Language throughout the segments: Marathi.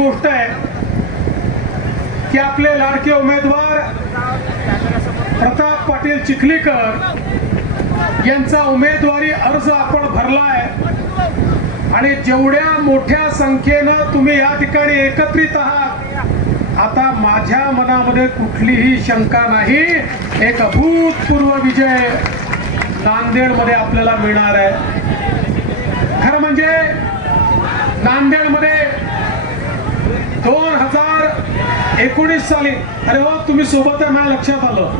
गोष्ट आहे की आपले लाडके उमेदवार प्रताप पाटील चिखलीकर यांचा उमेदवारी अर्ज आपण भरलाय. आणि जेवढ्या मोठ्या संख्येनं तुम्ही या ठिकाणी एकत्रित आहात आता माझ्या मनामध्ये कुठलीही शंका नाही. एक अभूतपूर्व विजय नांदेडमध्ये आपल्याला मिळणार आहे. खरं म्हणजे नांदेडमध्ये दोन हजार एकोणीस साली. अरे हो तुम्ही सोबत आहे माझ्या लक्षात आलं.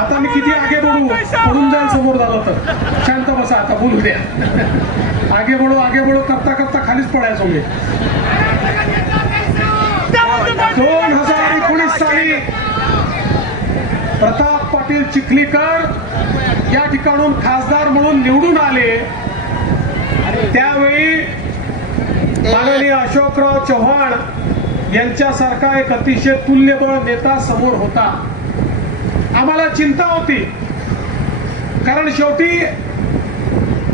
आता मी किती आगे बढू? पडून जाईल समोर झालं तर. शांत बसा आता बोलू द्या. आगे बढो आगे बढो करता करता खालीच पडायचो मी. दोन हजार एकोणीस साली. प्रताप पाटील चिखलीकर या ठिकाणून खासदार म्हणून निवडून आले. त्यावेळी माननीय अशोकराव चव्हाण यांच्यासारखा एक अतिशय तुल्यबळ नेता समोर होता. आम्हाला चिंता होती. कारण शेवटी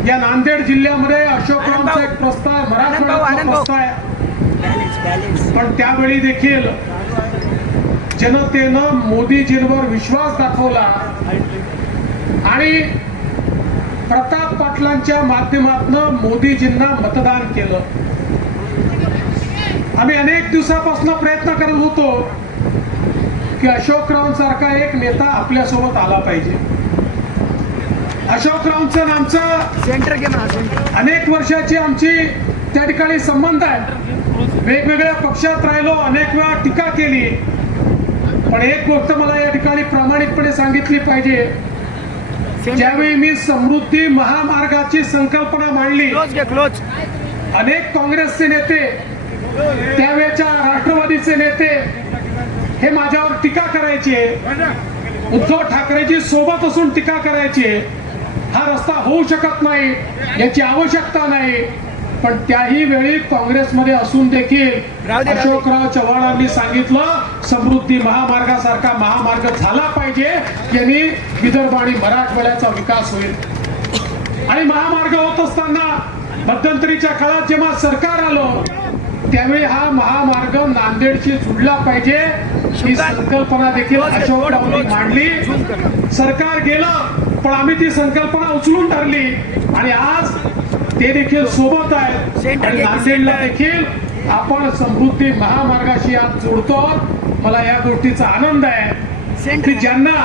या नांदेड जिल्ह्यामध्ये अशोकरावांचा एक प्रस्ताव मराठवाड्याचा प्रस्ताव आहे. पण त्यावेळी देखील जनतेनं मोदीजींवर विश्वास दाखवला. आणि प्रताप पाटलांच्या माध्यमातून मोदीजींना मतदान केलं. आम्ही अनेक दिवसापासून प्रयत्न करत होतो की अशोकरावांसारखा एक नेता आपल्यासोबत आला पाहिजे. अशोकरावांचं आमचं सेंटर अनेक वर्षाची आमची त्या ठिकाणी संबंध आहे. वेगवेगळ्या पक्षात राहिलो अनेक वेळा टीका केली. पण एक गोष्ट मला या ठिकाणी प्रामाणिकपणे सांगितली पाहिजे. ज्यावेळी मी समृद्धी महामार्गाची संकल्पना मांडली अनेक काँग्रेसचे नेते त्यावेळेच्या राष्ट्रवादीचे नेते हे माझ्यावर टीका करायचे. उद्धव ठाकरेची सोबत असून टीका करायची. हा रस्ता होऊ शकत नाही याची आवश्यकता नाही. पण त्याही वेळी काँग्रेसमध्ये असून देखील. अशोकराव चव्हाणांनी सांगितलं समृद्धी महामार्गासारखा महामार्ग झाला पाहिजे यांनी विदर्भ आणि मराठवाड्याचा विकास होईल. आणि महामार्ग होत असताना मध्यंतरीच्या काळात जेव्हा सरकार आलं त्यावेळी हा महामार्ग नांदेडशी जुडला पाहिजे ही संकल्पना देखील अशोकरावांनी मांडली. सरकार गेलं पण आम्ही ती संकल्पना उचलून धरली. आणि आज ते देखील सोबत आहेत. आणि नांदेडला देखील आपण समृद्धी महामार्गाशी आज जोडतो मला या गोष्टीचा आनंद आहे की ज्यांना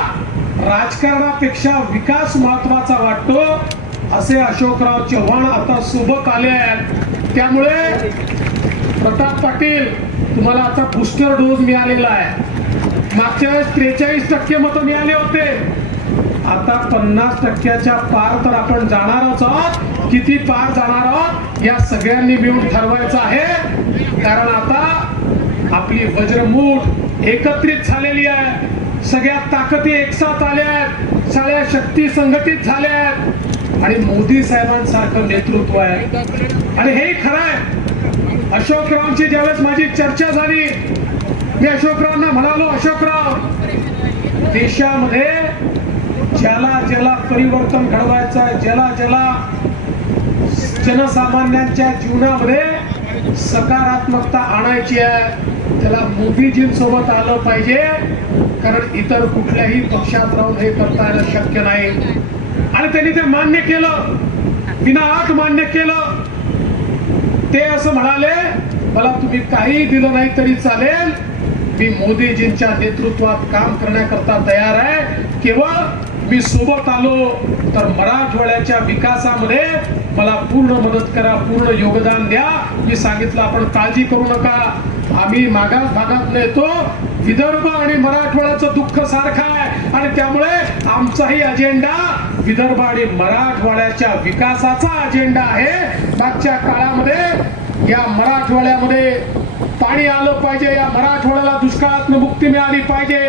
राजकारणापेक्षा विकास महत्त्वाचा वाटतो असे अशोकराव चव्हाण आता सोबत आले आहेत. त्यामुळे प्रताप पाटील तुम्हाला आता बुस्टर डोस मिळालेला आहे. मागच्या वेळेस त्रेचाळीस टक्के मतं मिळाले होते. आता पन्नास टक्क्याच्या पार तर आपण जाणारच आहोत. किती पार जाणार आहोत? या सगळ्यांनी मिळून ठरवायचं आहे. कारण आता आपली वज्रमूठ एकत्रित झालेली आहे. सगळ्या ताकदी एकसाथ आल्या आहेत. सगळ्या शक्ती संघटित झाल्या आहेत. आणि मोदी साहेबांसारखं नेतृत्व आहे. आणि हे खरं आहे. अशोकरावांची ज्यावेळेस माझी चर्चा झाली मी अशोकरावांना म्हणालो अशोकराव देशामध्ये ज्याला ज्याला परिवर्तन घडवायचं आहे ज्याला ज्याला जनसामान्यांच्या जीवनामध्ये सकारात्मकता आणायची आहे त्याला मोदीजींसोबत आलं पाहिजे कारण इतर कुठल्याही पक्षात राहून हे करता येणं शक्य नाही. आणि त्यांनी ते मान्य केलं. विना आठ मान्य केलं. ते असं म्हणाले मला तुम्ही काही दिलं नाही तरी चालेल. मी मोदीजींच्या नेतृत्वात काम करण्याकरता तयार आहे. केवळ मी सोबत आलो तर मराठवाड्याच्या विकासामध्ये मला पूर्ण मदत करा पूर्ण योगदान द्या. मी सांगितलं आपण काळजी करू नका. आम्ही मागास भागात येतो. विदर्भ आणि मराठवाड्याचं दुःख सारखं आहे. आणि त्यामुळे आमचाही अजेंडा विदर्भ आणि मराठवाड्याच्या विकासाचा अजेंडा आहे. मागच्या काळामध्ये या मराठवाड्यामध्ये पाणी आलं पाहिजे या मराठवाड्याला दुष्काळातून मुक्ती मिळाली पाहिजे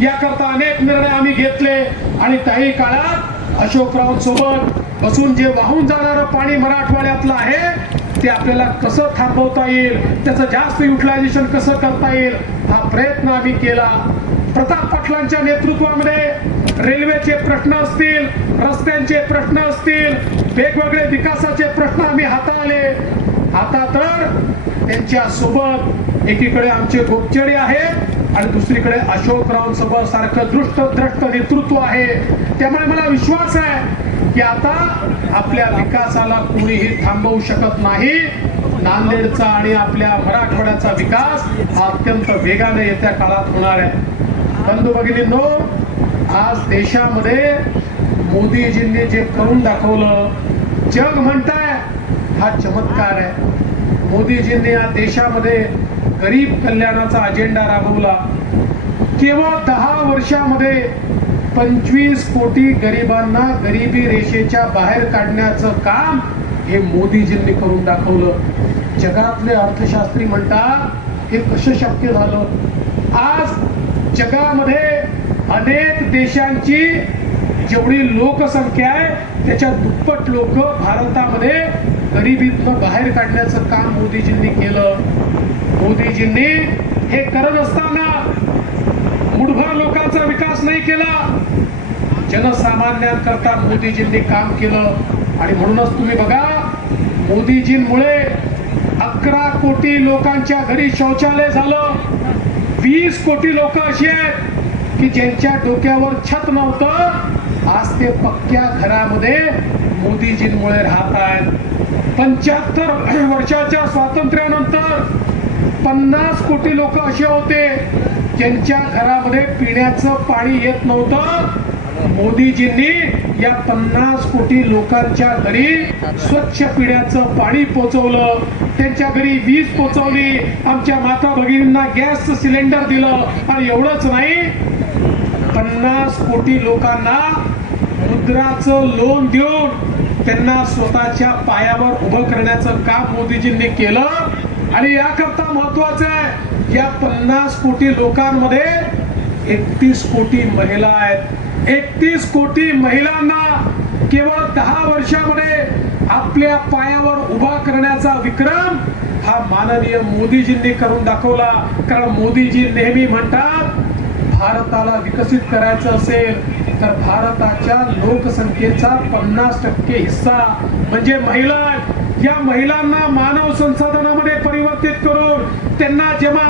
याकरता अनेक निर्णय आम्ही घेतले. आणि त्याही काळात अशोकरावांसोबत बसून जे वाहून जाणारं पाणी मराठवाड्यातलं आहे ते आपल्याला कसं थांबवता येईल त्याचं जास्त युटिलायझेशन कसं करता येईल हा प्रयत्न आम्ही केला. प्रताप पाटलांच्या नेतृत्वामध्ये रेल्वेचे प्रश्न असतील रस्त्यांचे प्रश्न असतील वेगवेगळे विकासाचे प्रश्न आम्ही हाताळले. आता तर त्यांच्यासोबत एकीकडे आमचे गोपचडे आहेत आणि दुसरीकडे अशोकरासोबत सारखं दृष्ट द्रष्ट नेतृत्व आहे. त्यामुळे मला विश्वास आहे की आता आपल्या विकासाला कोणीही थांबवू शकत नाही. नांदेडचा आणि आपल्या मराठवाड्याचा विकास हा अत्यंत वेगाने येत्या काळात होणार आहे. बंधू भगिनींनो आज देशामध्ये मोदीजींनी जे करून दाखवलं जग म्हणताय हा चमत्कार आहे. मोदीजींनी या देशामध्ये गरीब कल्याणाचा अजेंडा राबवला. केवळ दहा वर्षामध्ये पंचवीस कोटी गरिबांना गरिबी रेषेच्या बाहेर काढण्याचं काम हे मोदीजींनी करून दाखवलं. जगातले अर्थशास्त्री म्हणतात हे कसं शक्य झालं? आज जगामध्ये अनेक देशांची जेवढी लोकसंख्या आहे त्याच्या दुप्पट लोक भारतामध्ये गरिबीतनं बाहेर काढण्याचं काम मोदीजींनी केलं. मोदीजींनी हे करत असताना मुठभर लोकांचा विकास नाही केला. जनसामान्यांकरता मोदीजींनी काम केलं. आणि म्हणूनच तुम्ही बघा मोदीजींमुळे अकरा कोटी लोकांच्या घरी शौचालय झालं. वीस कोटी लोक अशी आहेत की ज्यांच्या डोक्यावर छत नव्हतं आज ते पक्क्या घरामध्ये मोदीजींमुळे राहत आहेत पंच्याहत्तर वर्षाच्या स्वातंत्र्यानंतर पन्नास कोटी लोक असे होते ज्यांच्या घरामध्ये पिण्याचं पाणी येत नव्हतं. मोदीजींनी या पन्नास कोटी लोकांच्या घरी स्वच्छ पिण्याचं पाणी पोचवलं. त्यांच्या घरी वीज पोचवली. आमच्या माता भगिनींना गॅसचं सिलेंडर दिलं. आणि एवढंच नाही पन्नास कोटी लोकांना मुद्राचं लोन देऊन त्यांना स्वतःच्या पायावर उभं करण्याचं काम मोदीजींनी केलं. आणि याकरता महत्वाचं आहे या पन्नास कोटी लोकांमध्ये एकतीस कोटी महिला आहेत. एकतीस कोटी महिलांना केवळ दहा वर्षामध्ये आपल्या पायावर उभा करण्याचा विक्रम हा माननीय मोदीजींनी करून दाखवला. कारण मोदीजी नेहमी म्हणतात भारताला विकसित करायचं असेल तर भारताच्या लोकसंख्येचा पन्नास टक्के हिस्सा म्हणजे महिला. या महिलांना मानव संसाधनामध्ये परिवर्तित करून त्यांना जेव्हा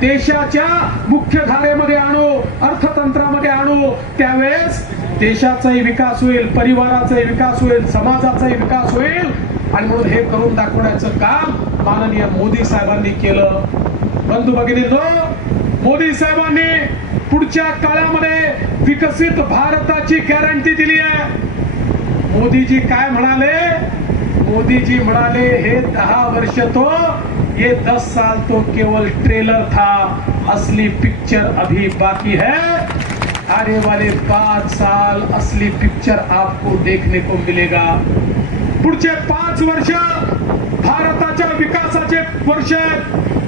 देशाच्या मुख्य धारेमध्ये आणू अर्थतंत्रामध्ये आणू त्यावेळेस देशाचाही विकास होईल परिवाराचाही विकास होईल समाजाचाही विकास होईल. आणि म्हणून हे करून दाखवण्याचं काम माननीय मोदी साहेबांनी केलं. बंधू भगिनी मोदी साहेबांनी पुढच्या काळामध्ये विकसित भारताची गॅरंटी दिली आहे. मोदीजी काय म्हणाले? मोदीजी म्हणाले हे दहा वर्ष तो ये दस साल तो केवल ट्रेलर था असली पिक्चर अभी बाकी है। आने वाले पाच साल असली पिक्चर आपको देखने को मिलेगा। पुढचे पाच वर्ष भारताच्या विकासाचे वर्ष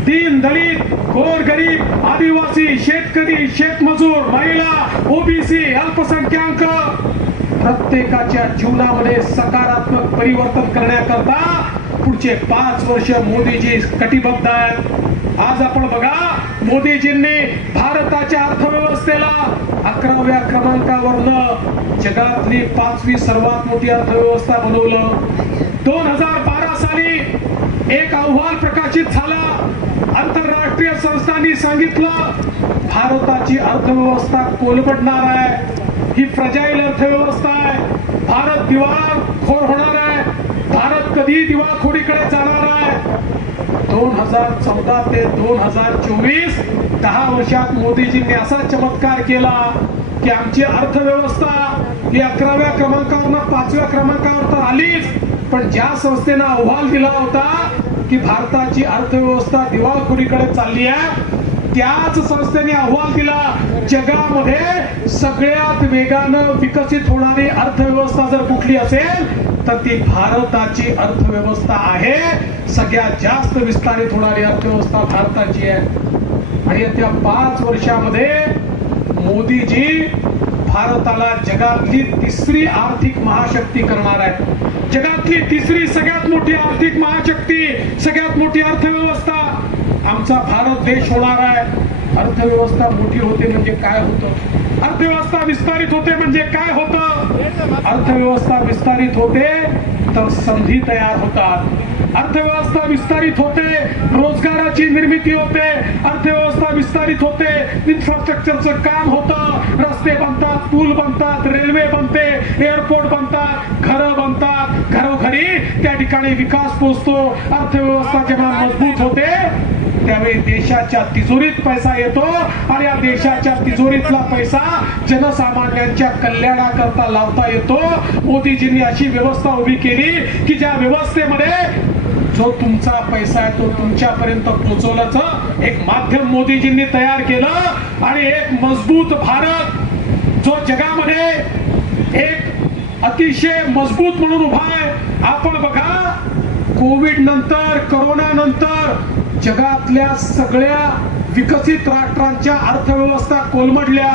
दीन दलित गोर गरीब आदिवासी शेतकरी शेतमजूर महिला ओबीसी अल्पसंख्याक प्रत्येकाच्या जीवनामध्ये सकारात्मक परिवर्तन करण्याकरता पुढचे पाच वर्ष मोदीजी कटिबद्ध आहेत. आज आपण बघा मोदीजींनी भारताच्या अर्थव्यवस्थेला अकराव्या क्रमांकावरनं जगातली पाचवी सर्वात मोठी अर्थव्यवस्था बनवलं. दोन हजार बारा साली एक अहवाल प्रकाशित झाला. आंतरराष्ट्रीय संस्थांनी सांगितलं भारताची अर्थव्यवस्था कोलबडणार आहे. ही फ्रजाईल अर्थव्यवस्था आहे. भारत दिवाळखोर होणार आहे. भारत कधी दिवाळखोरीकडे जाणार आहे? दोन हजार चौदा ते दोन हजार चोवीस दहा वर्षात मोदीजींनी असा चमत्कार केला की आमची अर्थव्यवस्था ही अकराव्या क्रमांकावर पाचव्या क्रमांकावर तर आलीच पण ज्या संस्थेनं अहवाल दिला होता की भारताची अर्थव्यवस्था दिवाळखोरीकडे चालली आहे त्याच संस्थेने अहवाल दिला जगामध्ये सगळ्यात वेगानं विकसित होणारी अर्थव्यवस्था जर कुठली असेल तर ती भारताची अर्थव्यवस्था आहे. सगळ्यात जास्त विस्तारित होणारी अर्थव्यवस्था भारताची आहे. आणि त्या पाच वर्षामध्ये मोदीजी भारताला जगातली तिसरी आर्थिक महाशक्ती करणार आहे जगातली तिसरी सगळ्यात मोठी आर्थिक महाशक्ती सगळ्यात मोठी अर्थव्यवस्था आमचा भारत देश होणार आहे. अर्थव्यवस्था मोठी होते म्हणजे काय होतं? अर्थव्यवस्था विस्तारित होते म्हणजे काय होतं? अर्थव्यवस्था विस्तारित होते तर संधी तयार होतात. अर्थव्यवस्था विस्तारित होते रोजगाराची निर्मिती होते. अर्थव्यवस्था विस्तारित होते इन्फ्रास्ट्रक्चरचं काम होतं. रस्ते बनतात पूल बनतात रेल्वे बनते एअरपोर्ट बनतात घरं बनतात. घरोघरी त्या ठिकाणी विकास पोचतो अर्थव्यवस्था जेव्हा मजबूत होते त्यावेळी देशाच्या तिजोरीत पैसा येतो आणि या देशाच्या तिजोरीतला पैसा जनसामान्यांच्या कल्याणाकरता लावता येतो. मोदीजींनी अशी व्यवस्था उभी केली की ज्या व्यवस्थेमध्ये जो तुमचा पैसा आहे तो तुमच्यापर्यंत पोहोचवण्याचं एक माध्यम मोदीजींनी तयार केलं आणि एक मजबूत भारत जो जगामध्ये एक अतिशय मजबूत म्हणून उभा आहे. आपण बघा कोविड नंतर करोना नंतर जगातल्या सगळ्या विकसित राष्ट्रांच्या अर्थव्यवस्था कोलमडल्या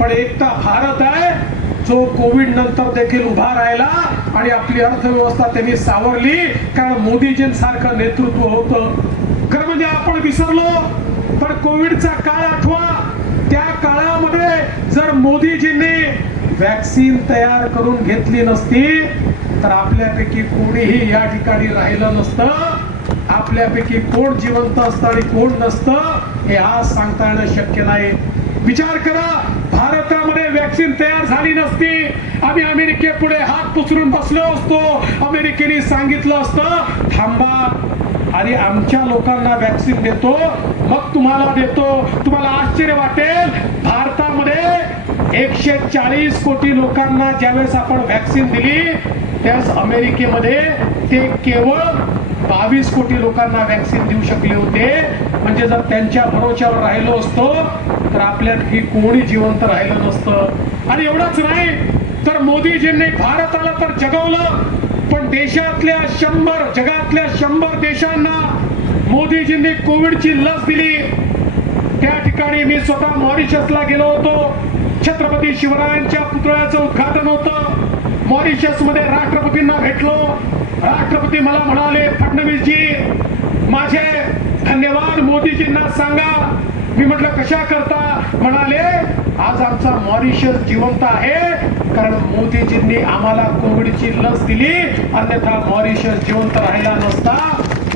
पण एकटा भारत आहे जो कोविड नंतर देखील उभा राहिला आणि आपली अर्थव्यवस्था त्यांनी सावरली कारण मोदीजींसारखं नेतृत्व होतं. खरं म्हणजे आपण विसरलो पण कोविडचा काळ आठवा. त्या काळामध्ये जर मोदीजींनी वॅक्सिन तयार करून घेतली नसती तर आपल्यापैकी कोणीही या ठिकाणी राहिलं नसतं. आपल्यापैकी कोण जिवंत असतं आणि कोण नसतं हे आज सांगता येणं शक्य नाही. विचार करा भारतामध्ये वॅक्सिन तयार झाली नसती. आम्ही अमेरिकेपुढे हात पुसरून बसलो असतो. अमेरिकेने सांगितलं असतं थांबा आणि आमच्या लोकांना वॅक्सिन देतो मग तुम्हाला देतो. तुम्हाला आश्चर्य वाटेल भारतामध्ये एकशे चाळीस कोटी लोकांना ज्यावेळेस आपण वॅक्सिन दिली त्यावेळेस अमेरिकेमध्ये ते केवळ बावीस कोटी लोकांना वॅक्सिन देऊ शकले होते. म्हणजे जर त्यांच्या भरोश्यावर राहिलो असतो तर आपल्यात ही कोणी जिवंत राहिलं नसतं. आणि एवढंच नाही तर मोदीजींनी भारताला तर जगवलं पण देशातल्या शंभर जगातल्या शंभर देशांना मोदीजींनी कोविडची लस दिली. त्या ठिकाणी मी स्वतः मॉरिशसला गेलो होतो. छत्रपती शिवरायांच्या पुतळ्याचं उद्घाटन होतं. मॉरिशसमध्ये राष्ट्रपतींना भेटलो. राष्ट्रपती मला म्हणाले फडणवीसजी माझे धन्यवाद मोदीजींना सांगा. मी म्हटलं कशा करता? म्हणाले आज आमचा मॉरिशस जिवंत आहे कारण मोदीजींनी आम्हाला कोविडची लस दिली अन्यथा मॉरिशस जिवंत राहिला नसता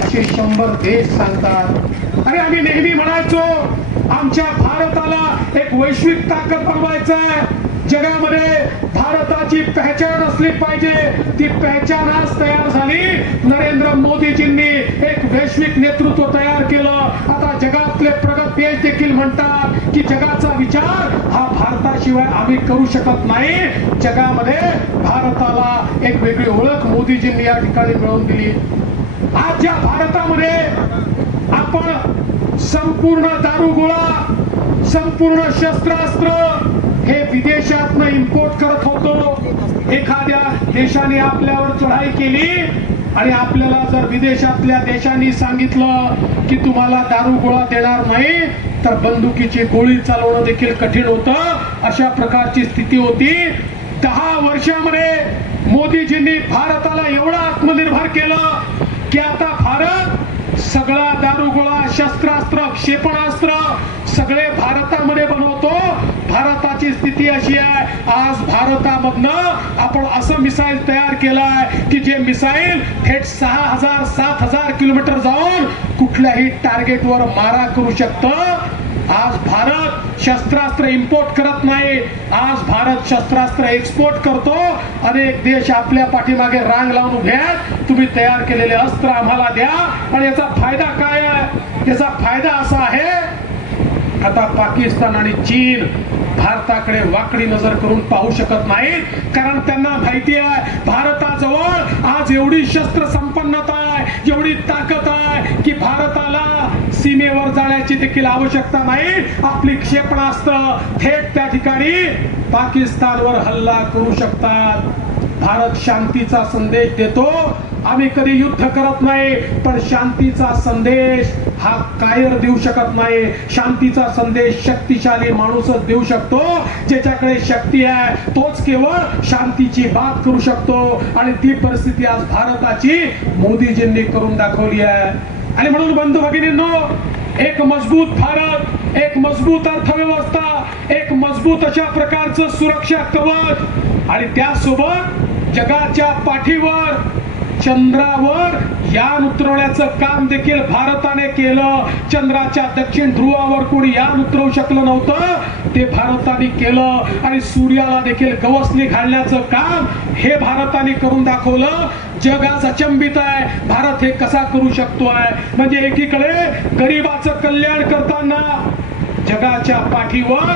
असे शंभर देश सांगतात. आणि आम्ही नेहमी म्हणायचो आमच्या भारताला एक वैश्विक ताकद बनवायचं आहे जगामध्ये भारत पहचान असली पाहिजे. ती पहचान आज तयार झाली. नरेंद्र मोदीजींनी एक वैश्विक नेतृत्व तयार केलं. आता जगातले प्रगत देश देखील म्हणतात की जगाचा विचार हा भारताशिवाय आम्ही करू शकत नाही. जगामध्ये भारताला एक वेगळी ओळख मोदीजींनी या ठिकाणी मिळवून दिली. आज ज्या भारतामध्ये आपण संपूर्ण दारुगोळा संपूर्ण शस्त्रास्त्र हे विदेशातनं इम्पोर्ट करत होतो. एखाद्या देशाने आपल्यावर चढाई केली आणि आपल्याला जर विदेशातल्या देशांनी सांगितलं की तुम्हाला दारू गोळा देणार नाही तर बंदुकीची गोळी चालवणं देखील कठीण होतं. अशा प्रकारची स्थिती होती. दहा वर्षामध्ये मोदीजींनी भारताला एवढा आत्मनिर्भर केलं की आता भारत सगळा दारुगोळा शस्त्रास्त्र क्षेपणास्त्र सगळे भारतामध्ये बनवतो. भारताची स्थिती अशी आहे आज भारतामधनं आपण असं मिसाईल तयार केलंय की जे मिसाईल थेट सहा हजार सात हजार किलोमीटर जाऊन कुठल्याही टार्गेटवर मारा करू शकतं. आज भारत शस्त्रास्त्र इम्पोर्ट करत नाही. आज भारत शस्त्रास्त्र एक्सपोर्ट करतो. अनेक देश आपल्या पाठीमागे रांग लावून उभे आहेत. तुम्ही तयार केलेले अस्त्र आम्हाला द्या. आणि याचा फायदा काय आहे? याचा फायदा असा आहे आता पाकिस्तान आणि चीन भारताकडे वाकडी नजर करून पाहू शकत नाहीत. कारण त्यांना माहिती आहे भारताजवळ आज एवढी शस्त्र संपन्नता आहे एवढी ताकद आहे की भारताला सीमेवर जाण्याची देखील आवश्यकता नाही. आपली क्षेपणास्त्र थेट त्या ठिकाणी पाकिस्तानवर हल्ला करू शकतात. भारत शांतीचा संदेश देतो. आम्ही कधी युद्ध करत नाही पण शांतीचा संदेश हा कायर देऊ शकत नाही. शांतीचा संदेश शक्तिशाली माणूसच देऊ शकतो. ज्याच्याकडे शक्ती आहे तोच केवळ शांतीची बात करू शकतो. आणि ती परिस्थिती आज भारताची मोदीजींनी करून दाखवली आहे. आणि म्हणून बंधू भगिनींनो एक मजबूत भारत एक मजबूत अर्थव्यवस्था एक मजबूत अशा प्रकारचं सुरक्षा कवच आणि त्यासोबत जगाच्या पाठीवर चंद्रावर यान उतरवण्याचं काम देखील भारताने केलं. चंद्राच्या दक्षिण ध्रुवावर कोणी यान उतरवू शकलं नव्हतं. ते भारताने केलं आणि सूर्याला देखील गवसणी घालण्याचं काम हे भारताने करून दाखवलं. जग आज अचंबित आहे. भारत हे कसा करू शकतो आहे? म्हणजे एकीकडे गरिबाचं कल्याण करताना जगाच्या पाठीवर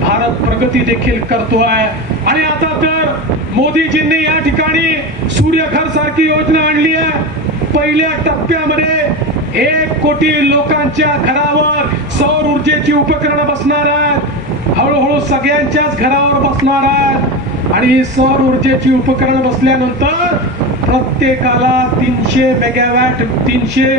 भारत प्रगती देखील करतो आहे. आणि आता तर मोदीजींनी या ठिकाणी सूर्यघर सारखी योजना आणली आहे. पहिल्या टप्प्यामध्ये एक कोटी लोकांच्या घरावर सौर ऊर्जेची उपकरणं बसणार आहेत. हळूहळू सगळ्यांच्याच घरावर बसणार आहेत. आणि ही सौर ऊर्जेची उपकरणं बसल्यानंतर प्रत्येकाला तीनशे मेगावॅट तीनशे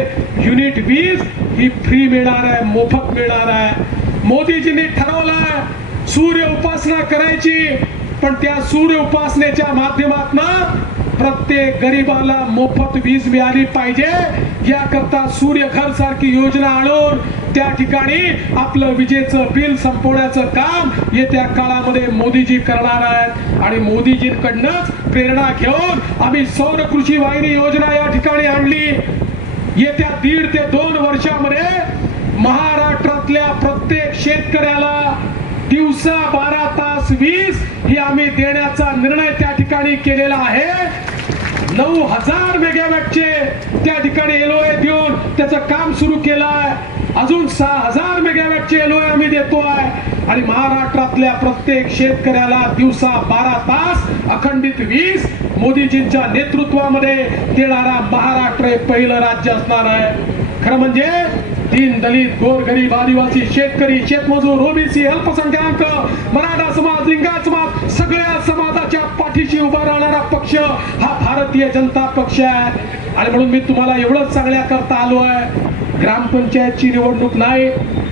युनिट वीज ही फ्री मिळणार आहे मोफत मिळणार आहे. मोदीजींनी ठरवलं सूर्य उपासना करायची पण त्या सूर्य उपासनेच्या माध्यमातून प्रत्येक गरीबाला मोफत वीज मिळाली पाहिजे. याकरता सूर्यघर सारखी योजना आणून त्या ठिकाणी आपलं विजेचं बिल संपवण्याचं काम येत्या काळामध्ये मोदीजी करणार आहेत. आणि मोदीजींकडनंच प्रेरणा घेऊन आम्ही सौर कृषी वाहिनी योजना या ठिकाणी आणली. येत्या दीड ते दोन वर्षा महाराष्ट्रातल्या प्रत्येक शेतकऱ्याला दिवसा बारा तास वीज ही आम्ही देण्याचा निर्णय त्या ठिकाणी केलेला आहे. नऊ हजार मेगावॅटचे त्या ठिकाणी एलोए देऊन त्याचं काम सुरू केलं आहे अजून सहा हजार मेगावॅटचे एलओए आम्ही देतोय. आणि महाराष्ट्रातल्या प्रत्येक शेतकऱ्याला दिवसा बारा तास अखंडित वीज मोदीजींच्या नेतृत्वामध्ये देणारा महाराष्ट्र हे पहिलं राज्य असणार आहे. खरं म्हणजे दीन दलित गोर गरीब आदिवासी शेतकरी शेतमजूर ओबीसी अल्पसंख्याक मराठा समाज लिंगायत समाज सगळ्या समाजाच्या पाठीशी उभा राहणारा पक्ष हा भारतीय जनता पक्ष आहे. आणि म्हणून मी तुम्हाला एवढंच सांगण्याकरता आलो आहे. ग्रामपंचायतची निवडणूक नाही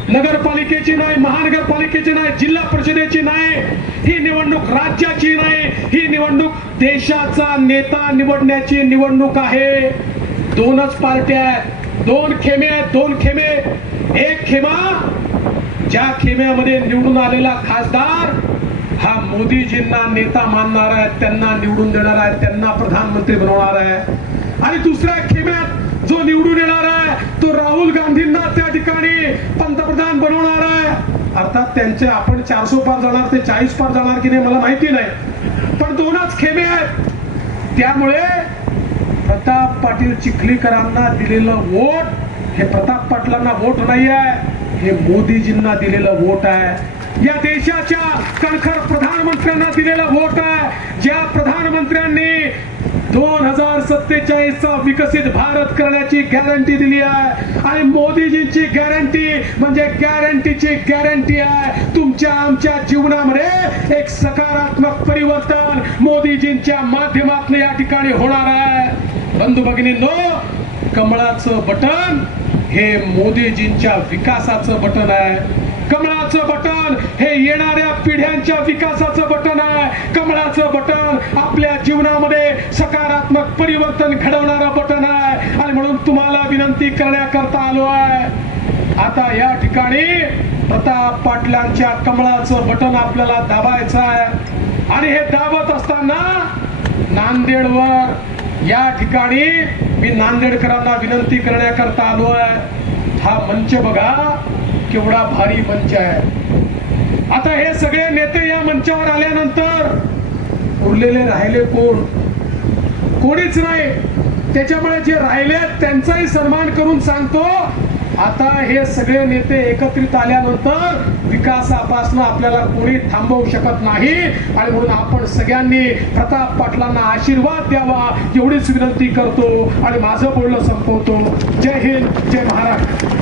नगरपालिकेची नाही महानगरपालिकेची नाही जिल्हा परिषदेची नाही. ही निवडणूक राज्याची नाही. ही निवडणूक देशाचा नेता निवडण्याची निवडणूक आहे. दोनच पार्ट्या आहेत. दोन खेमे आहेत दोन खेमे. एक खेमा ज्या खेम्यामध्ये निवडून आलेला खासदार हा मोदीजींना नेता मानणार आहे त्यांना निवडून देणार आहे त्यांना प्रधानमंत्री बनवणार आहे. आणि दुसऱ्या खेम्यात जो निवडून येणार आहे तो राहुल गांधींना त्या ठिकाणी पंतप्रधान बनवणार आहे. अर्थात त्यांचे आपण चारशे पार जाणार ते चाळीस पार जाणार की नाही मला माहिती नाही. पण दोनच खेमे आहेत. त्यामुळे प्रताप पाटील चिखलीकरांना दिलेलं वोट हे प्रताप पाटलांना वोट नाही आहे हे मोदीजींना दिलेलं वोट आहे. या देशाच्या कणखर प्रधानमंत्र्यांना दिलेलं वोट आहे. ज्या प्रधानमंत्र्यांनी दोन हजार सत्तेचाळीसचा विकसित भारत करण्याची गॅरंटी दिली आहे. आणि मोदीजींची गॅरंटी म्हणजे गॅरंटीची गॅरंटी आहे. तुमच्या आमच्या जीवनामध्ये एक सकारात्मक गांधीजींच्या माध्यमातून या ठिकाणी होणार आहे. बंधू भगिनींनो कमळाचं बटन हे मोदीजींच्या विकासाचं बटन आहे. कमळाचं बटन हे येणाऱ्या पिढ्यांच्या विकासाचं बटन आहे. कमळाचं बटन आपल्या जीवनामध्ये सकारात्मक परिवर्तन घडवणारं बटन आहे. आणि म्हणून तुम्हाला विनंती करण्याकरता आलो आहे. आता या ठिकाणी प्रताप पाटलांच्या कमळाचं बटन आपल्याला दाबायचं आहे. आणि हे दाबत असताना नांदेडवर या ठिकाणी मी नांदेडकरांना विनंती करण्याकरता आलो आहे हा मंच बघा केवढा भारी मंच आहे. आता हे सगळे नेते या मंचावर आल्यानंतर उरलेले राहिले कोण? कोणीच नाही. त्याच्यामुळे जे राहिले त्यांचाही सन्मान करून सांगतो. आता हे सगळे नेते एकत्रित आल्यानंतर विकासापासून आपल्याला कोणी थांबवू शकत नाही. आणि म्हणून आपण सगळ्यांनी प्रताप पाटलांना आशीर्वाद द्यावा एवढीच विनंती करतो. आणि माझं बोलणं संपवतो. जय हिंद जय महाराष्ट्र.